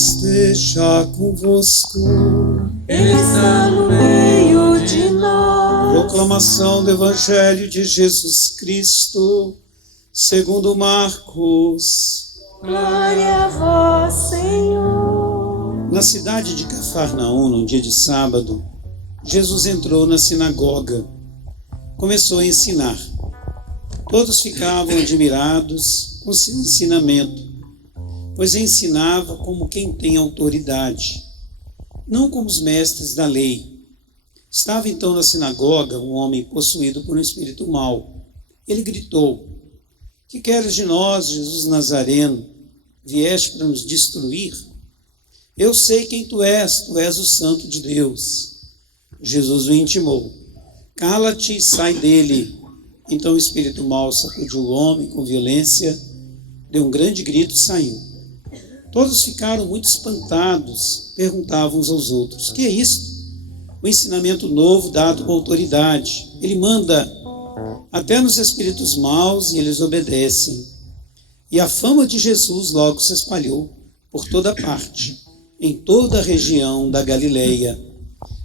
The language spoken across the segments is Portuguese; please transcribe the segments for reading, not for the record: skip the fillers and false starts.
esteja convosco. Ele está no meio de nós. Proclamação do Evangelho de Jesus Cristo, segundo Marcos. Glória a vós, Senhor. Na cidade de Cafarnaum, num dia de sábado, Jesus entrou na sinagoga. Começou a ensinar. Todos ficavam admirados com seu ensinamento, pois ensinava como quem tem autoridade, não como os mestres da lei. Estava então na sinagoga um homem possuído por um espírito mau. Ele gritou: "Que queres de nós, Jesus Nazareno? Vieste para nos destruir? Eu sei quem tu és o Santo de Deus." Jesus o intimou: "Cala-te e sai dele." Então o espírito mau sacudiu o homem com violência, deu um grande grito e saiu. Todos ficaram muito espantados, perguntavam uns aos outros: "Que é isto?" O ensinamento novo dado com autoridade. Ele manda até nos espíritos maus e eles obedecem. E a fama de Jesus logo se espalhou por toda parte, em toda a região da Galileia.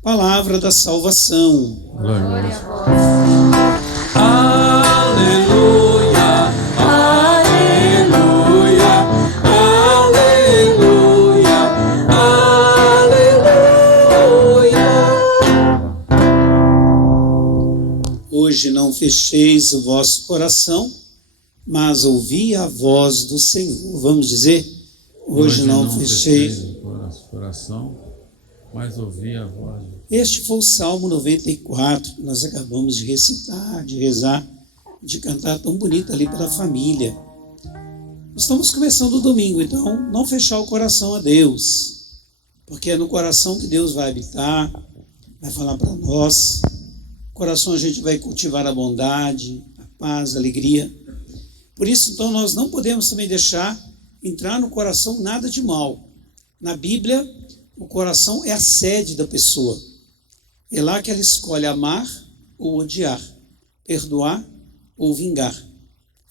Palavra da salvação. Glória a vós. Aleluia, aleluia, aleluia, aleluia. Hoje não fecheis o vosso coração, mas ouvi a voz do Senhor. Vamos dizer: hoje não fecheis o coração, mas ouvi a voz. Este foi o Salmo 94, que nós acabamos de recitar, de rezar, de cantar tão bonito ali pela família. Estamos começando o domingo, então não fechar o coração a Deus, porque é no coração que Deus vai habitar, vai falar para nós. No coração a gente vai cultivar a bondade, a paz, a alegria. Por isso, então, nós não podemos também deixar entrar no coração nada de mal. Na Bíblia, o coração é a sede da pessoa. É lá que ela escolhe amar ou odiar, perdoar ou vingar,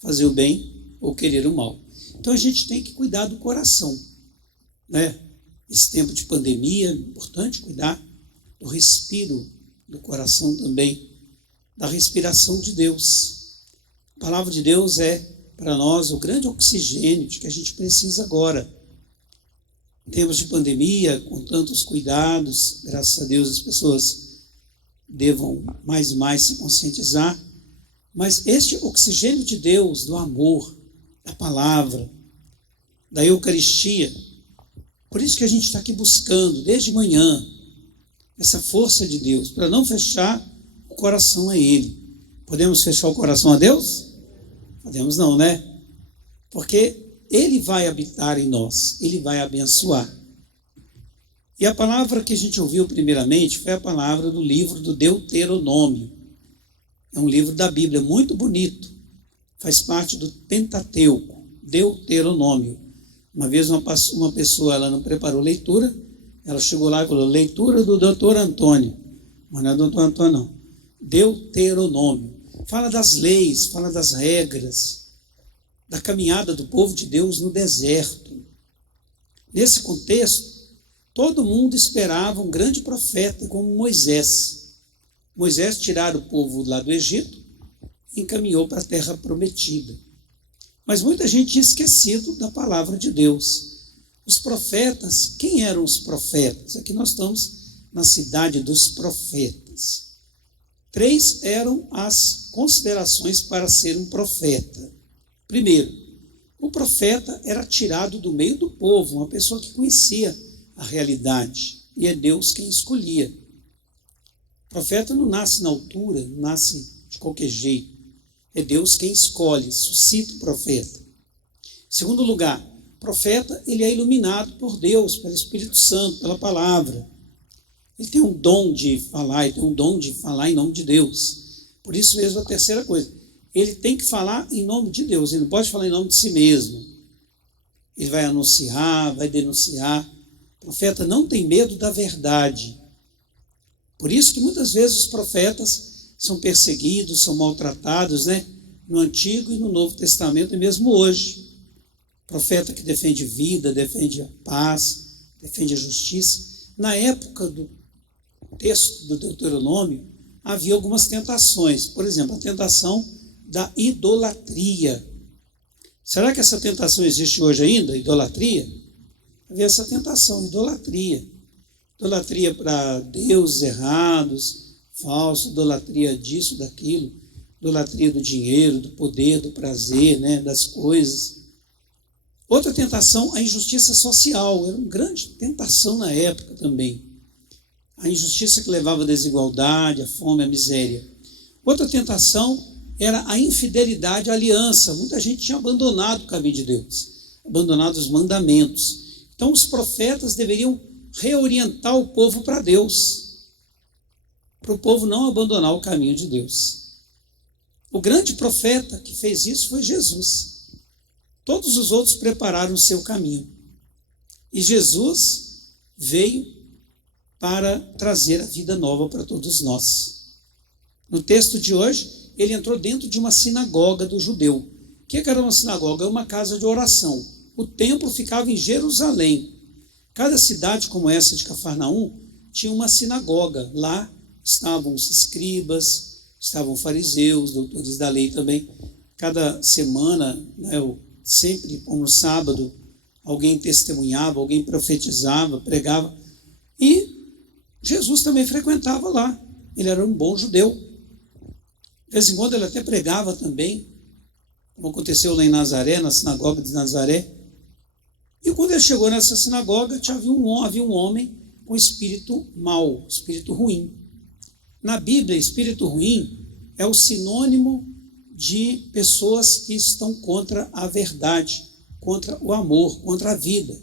fazer o bem ou querer o mal. Então a gente tem que cuidar do coração, né? Esse tempo de pandemia é importante cuidar do respiro do coração também, da respiração de Deus. A palavra de Deus é para nós o grande oxigênio de que a gente precisa agora. Em tempos de pandemia, com tantos cuidados, graças a Deus as pessoas devam mais e mais se conscientizar, mas este oxigênio de Deus, do amor, da palavra, da Eucaristia, por isso que a gente está aqui buscando, desde manhã, essa força de Deus, para não fechar o coração a Ele. Podemos fechar o coração a Deus? Podemos não, né? Porque Ele vai habitar em nós, Ele vai abençoar. E a palavra que a gente ouviu primeiramente foi a palavra do livro do Deuteronômio. É um livro da Bíblia muito bonito, faz parte do Pentateuco, Deuteronômio. Uma vez uma pessoa, ela não preparou leitura, ela chegou lá e falou: leitura do doutor Antônio. Mas não é doutor Antônio, não. Deuteronômio. Fala das leis, fala das regras, da caminhada do povo de Deus no deserto. Nesse contexto, todo mundo esperava um grande profeta como Moisés. Moisés tirara o povo lá do Egito e encaminhou para a terra prometida. Mas muita gente tinha esquecido da palavra de Deus. Os profetas, quem eram os profetas? Aqui nós estamos na cidade dos profetas. 3 eram as considerações para ser um profeta. Primeiro, o profeta era tirado do meio do povo, uma pessoa que conhecia a realidade, e é Deus quem escolhia. O profeta não nasce na altura, não nasce de qualquer jeito. É Deus quem escolhe, suscita o profeta. Segundo lugar, o profeta, ele é iluminado por Deus, pelo Espírito Santo, pela palavra. Ele tem um dom de falar, ele tem um dom de falar em nome de Deus. Por isso mesmo, a terceira coisa, ele tem que falar em nome de Deus, ele não pode falar em nome de si mesmo. Ele vai anunciar, vai denunciar. O profeta não tem medo da verdade. Por isso que muitas vezes os profetas são perseguidos, são maltratados, né? No Antigo e no Novo Testamento, e mesmo hoje. Profeta que defende vida, defende a paz, defende a justiça. Na época do texto do Deuteronômio, havia algumas tentações. Por exemplo, a tentação da idolatria. Será que essa tentação existe hoje ainda, idolatria? Havia essa tentação, idolatria. Idolatria para deuses errados, falsos, idolatria disso, daquilo, idolatria do dinheiro, do poder, do prazer, né, das coisas. Outra tentação, a injustiça social. Era uma grande tentação na época também. A injustiça que levava à desigualdade, à fome, à miséria. Outra tentação era a infidelidade à aliança. Muita gente tinha abandonado o caminho de Deus, abandonado os mandamentos. Então os profetas deveriam reorientar o povo para Deus, para o povo não abandonar o caminho de Deus. O grande profeta que fez isso foi Jesus. Todos os outros prepararam o seu caminho. E Jesus veio para trazer a vida nova para todos nós. No texto de hoje, ele entrou dentro de uma sinagoga do judeu. O que era uma sinagoga? É uma casa de oração. O templo ficava em Jerusalém. Cada cidade como essa de Cafarnaum tinha uma sinagoga. Lá estavam os escribas, estavam fariseus, doutores da lei também. Cada semana, né, sempre no sábado, alguém testemunhava, alguém profetizava, pregava. E Jesus também frequentava lá. Ele era um bom judeu. De vez em quando ele até pregava também, como aconteceu lá em Nazaré, na sinagoga de Nazaré. E quando ele chegou nessa sinagoga, havia um homem com espírito mau, espírito ruim. Na Bíblia, espírito ruim é o sinônimo de pessoas que estão contra a verdade, contra o amor, contra a vida.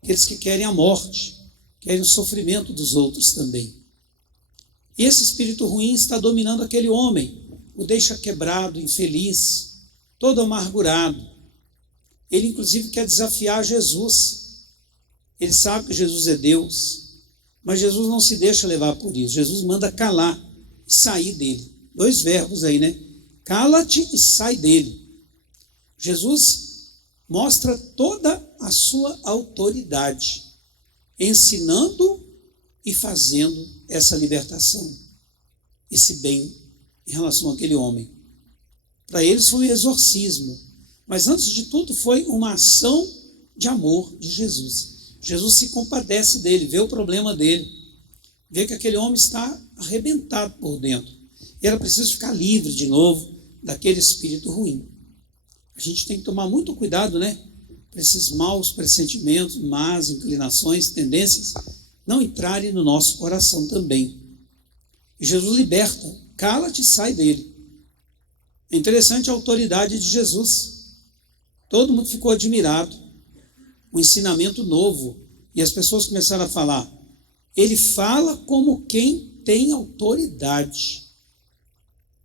Aqueles que querem a morte, querem o sofrimento dos outros também. Esse espírito ruim está dominando aquele homem, o deixa quebrado, infeliz, todo amargurado. Ele, inclusive, quer desafiar Jesus. Ele sabe que Jesus é Deus, mas Jesus não se deixa levar por isso. Jesus manda calar e sair dele. 2 verbos aí, né? Cala-te e sai dele. Jesus mostra toda a sua autoridade, ensinando e fazendo essa libertação, esse bem em relação àquele homem. Para eles foi um exorcismo, mas antes de tudo foi uma ação de amor de Jesus. Jesus se compadece dele, vê o problema dele, vê que aquele homem está arrebentado por dentro. E era preciso ficar livre de novo daquele espírito ruim. A gente tem que tomar muito cuidado, né? Para esses maus pressentimentos, más inclinações, tendências, não entrarem no nosso coração também. E Jesus liberta, cala-te e sai dele. É interessante a autoridade de Jesus. Todo mundo ficou admirado. Um ensinamento novo. E as pessoas começaram a falar, ele fala como quem tem autoridade.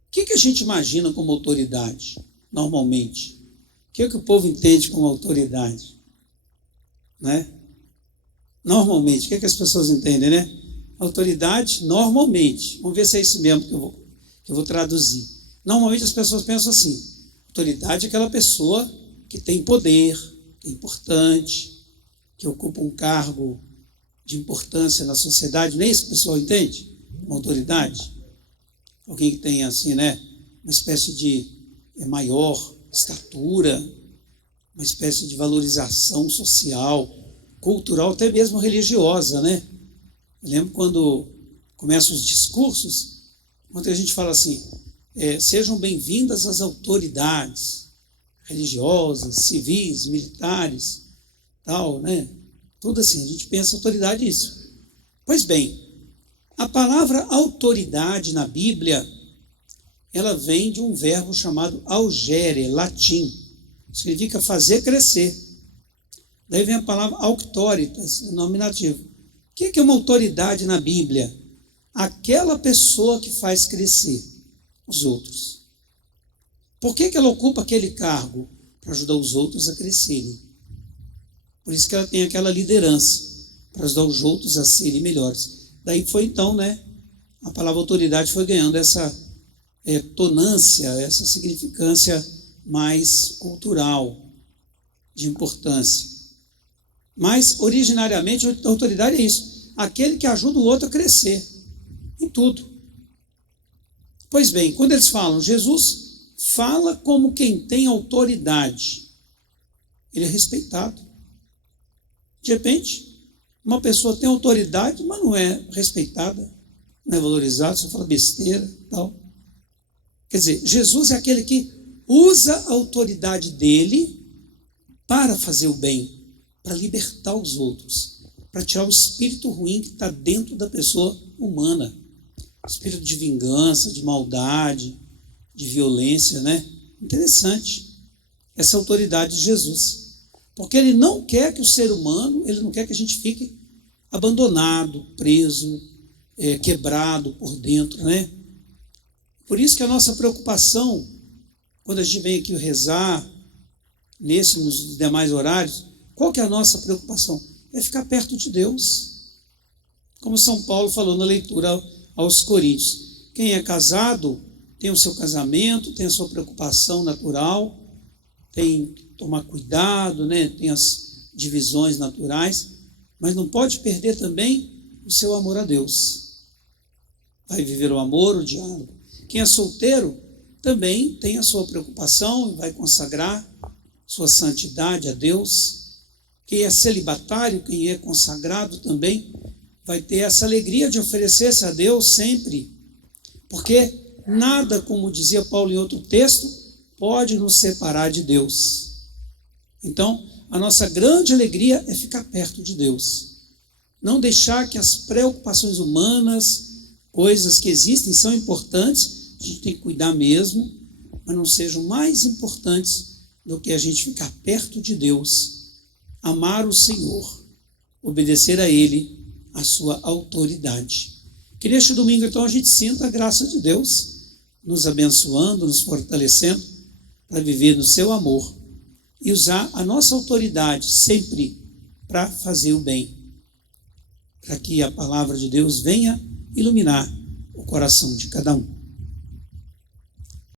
O que a gente imagina como autoridade, normalmente? O que o povo entende como autoridade? Né? Normalmente, o que as pessoas entendem, né? Autoridade, normalmente. Vamos ver se é isso mesmo que eu vou traduzir. Normalmente as pessoas pensam assim, autoridade é aquela pessoa que tem poder, que é importante, que ocupa um cargo de importância na sociedade. Não é isso que o pessoal entende? Uma autoridade? Alguém que tem assim, né, uma espécie de maior estatura, uma espécie de valorização social, cultural, até mesmo religiosa, né? Eu lembro quando começam os discursos, quando a gente fala assim, sejam bem-vindas as autoridades religiosas, civis, militares, tal, né? Tudo assim, a gente pensa autoridade isso. Pois bem, a palavra autoridade na Bíblia, ela vem de um verbo chamado augere, latim. Significa fazer crescer. Daí vem a palavra auctoritas, nominativo. O que é uma autoridade na Bíblia? Aquela pessoa que faz crescer os outros. Por que ela ocupa aquele cargo? Para ajudar os outros a crescerem. Por isso que ela tem aquela liderança, para ajudar os outros a serem melhores. Daí foi então, né? A palavra autoridade foi ganhando essa tonância, essa significância mais cultural, de importância. Mas, originariamente, a autoridade é isso. Aquele que ajuda o outro a crescer em tudo. Pois bem, quando eles falam, Jesus fala como quem tem autoridade. Ele é respeitado. De repente, uma pessoa tem autoridade, mas não é respeitada, não é valorizada, só fala besteira e tal. Quer dizer, Jesus é aquele que usa a autoridade dele para fazer o bem, para libertar os outros, para tirar o espírito ruim que está dentro da pessoa humana. Espírito de vingança, de maldade, de violência, né? Interessante. Essa autoridade de Jesus. Porque ele não quer que o ser humano, ele não quer que a gente fique abandonado, preso, quebrado por dentro, né? Por isso que a nossa preocupação, quando a gente vem aqui rezar, nos demais horários, qual que é a nossa preocupação? É ficar perto de Deus. Como São Paulo falou na leitura aos Coríntios. Quem é casado tem o seu casamento, tem a sua preocupação natural, tem que tomar cuidado, né? Tem as divisões naturais, mas não pode perder também o seu amor a Deus. Vai viver o amor, o diálogo. Quem é solteiro também tem a sua preocupação, vai consagrar sua santidade a Deus. Quem é celibatário, quem é consagrado também, vai ter essa alegria de oferecer-se a Deus sempre, porque nada, como dizia Paulo em outro texto, pode nos separar de Deus. Então, a nossa grande alegria é ficar perto de Deus. Não deixar que as preocupações humanas, coisas que existem, são importantes, a gente tem que cuidar mesmo, mas não sejam mais importantes do que a gente ficar perto de Deus, amar o Senhor, obedecer a Ele, a sua autoridade. Que neste domingo, então, a gente sinta a graça de Deus, nos abençoando, nos fortalecendo, para viver no seu amor e usar a nossa autoridade sempre para fazer o bem, para que a palavra de Deus venha iluminar o coração de cada um.